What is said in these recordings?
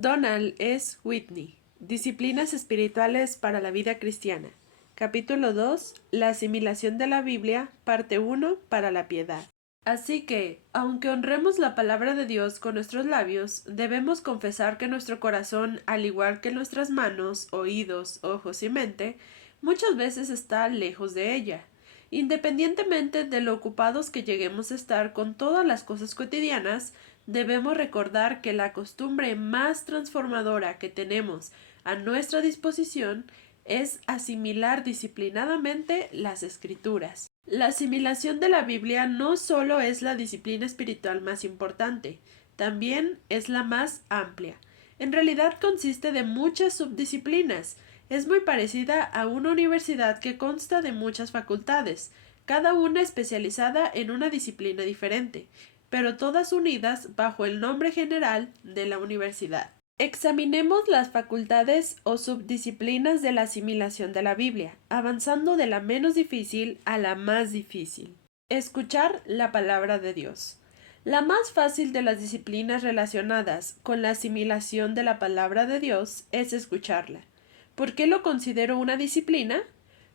Donald S. Whitney, Disciplinas espirituales para la vida cristiana. Capítulo 2. La asimilación de la Biblia, parte 1, para la piedad. Así que, aunque honremos la palabra de Dios con nuestros labios, debemos confesar que nuestro corazón, al igual que nuestras manos, oídos, ojos y mente, muchas veces está lejos de ella. Independientemente de lo ocupados que lleguemos a estar con todas las cosas cotidianas, debemos recordar que la costumbre más transformadora que tenemos a nuestra disposición es asimilar disciplinadamente las escrituras. La asimilación de la Biblia no solo es la disciplina espiritual más importante, también es la más amplia. En realidad consiste de muchas subdisciplinas. Es muy parecida a una universidad que consta de muchas facultades, cada una especializada en una disciplina diferente, pero todas unidas bajo el nombre general de la universidad. Examinemos las facultades o subdisciplinas de la asimilación de la Biblia, avanzando de la menos difícil a la más difícil. Escuchar la palabra de Dios. La más fácil de las disciplinas relacionadas con la asimilación de la palabra de Dios es escucharla. ¿Por qué lo considero una disciplina?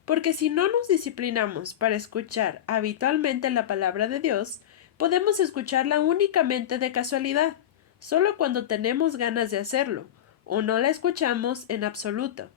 Porque si no nos disciplinamos para escuchar habitualmente la palabra de Dios, podemos escucharla únicamente de casualidad, solo cuando tenemos ganas de hacerlo, o no la escuchamos en absoluto.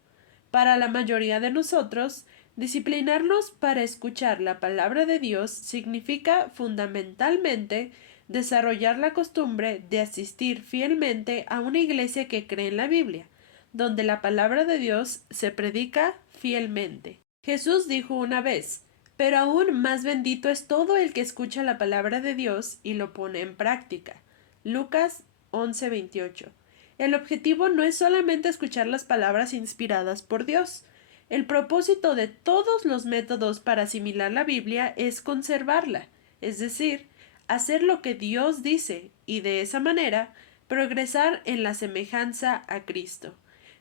Para la mayoría de nosotros, disciplinarnos para escuchar la palabra de Dios significa fundamentalmente desarrollar la costumbre de asistir fielmente a una iglesia que cree en la Biblia, donde la palabra de Dios se predica fielmente. Jesús dijo una vez: pero aún más bendito es todo el que escucha la palabra de Dios y lo pone en práctica. Lucas 11:28. El objetivo no es solamente escuchar las palabras inspiradas por Dios. El propósito de todos los métodos para asimilar la Biblia es conservarla, es decir, hacer lo que Dios dice y de esa manera progresar en la semejanza a Cristo.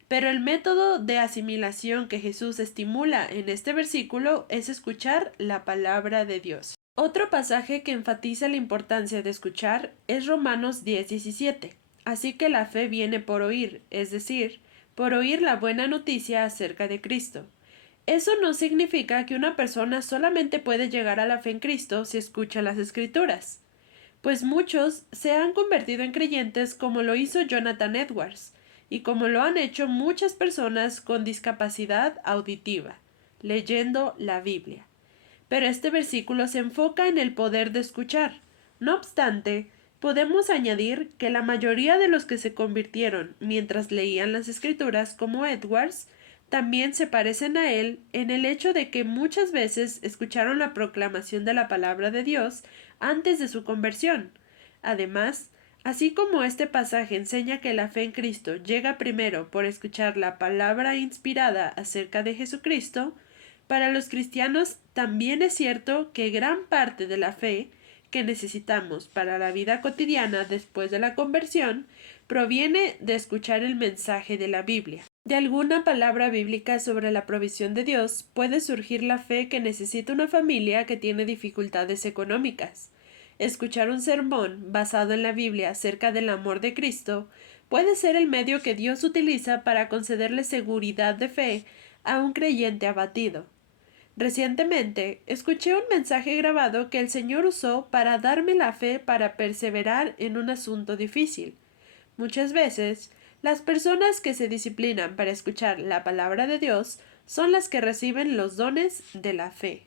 Pero el método de asimilación que Jesús estimula en este versículo es escuchar la palabra de Dios. Otro pasaje que enfatiza la importancia de escuchar es Romanos 10:17. Así que la fe viene por oír, es decir, por oír la buena noticia acerca de Cristo. Eso no significa que una persona solamente puede llegar a la fe en Cristo si escucha las Escrituras, pues muchos se han convertido en creyentes como lo hizo Jonathan Edwards, y como lo han hecho muchas personas con discapacidad auditiva, leyendo la Biblia. Pero este versículo se enfoca en el poder de escuchar. No obstante, podemos añadir que la mayoría de los que se convirtieron mientras leían las Escrituras como Edwards también se parecen a él en el hecho de que muchas veces escucharon la proclamación de la palabra de Dios antes de su conversión. Además, así como este pasaje enseña que la fe en Cristo llega primero por escuchar la palabra inspirada acerca de Jesucristo, para los cristianos también es cierto que gran parte de la fe que necesitamos para la vida cotidiana después de la conversión proviene de escuchar el mensaje de la Biblia. De alguna palabra bíblica sobre la provisión de Dios puede surgir la fe que necesita una familia que tiene dificultades económicas. Escuchar un sermón basado en la Biblia acerca del amor de Cristo puede ser el medio que Dios utiliza para concederle seguridad de fe a un creyente abatido. Recientemente escuché un mensaje grabado que el Señor usó para darme la fe para perseverar en un asunto difícil. Muchas veces, las personas que se disciplinan para escuchar la palabra de Dios son las que reciben los dones de la fe.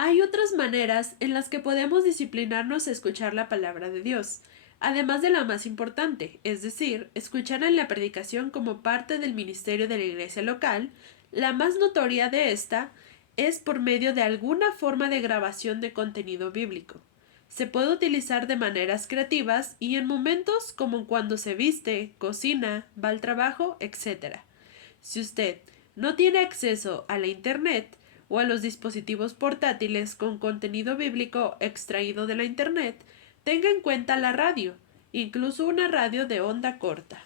Hay otras maneras en las que podemos disciplinarnos a escuchar la palabra de Dios, además de la más importante, es decir, escuchar en la predicación como parte del ministerio de la iglesia local. La más notoria de esta es por medio de alguna forma de grabación de contenido bíblico. Se puede utilizar de maneras creativas y en momentos como cuando se viste, cocina, va al trabajo, etc. Si usted no tiene acceso a la Internet o a los dispositivos portátiles con contenido bíblico extraído de la Internet, tenga en cuenta la radio, incluso una radio de onda corta.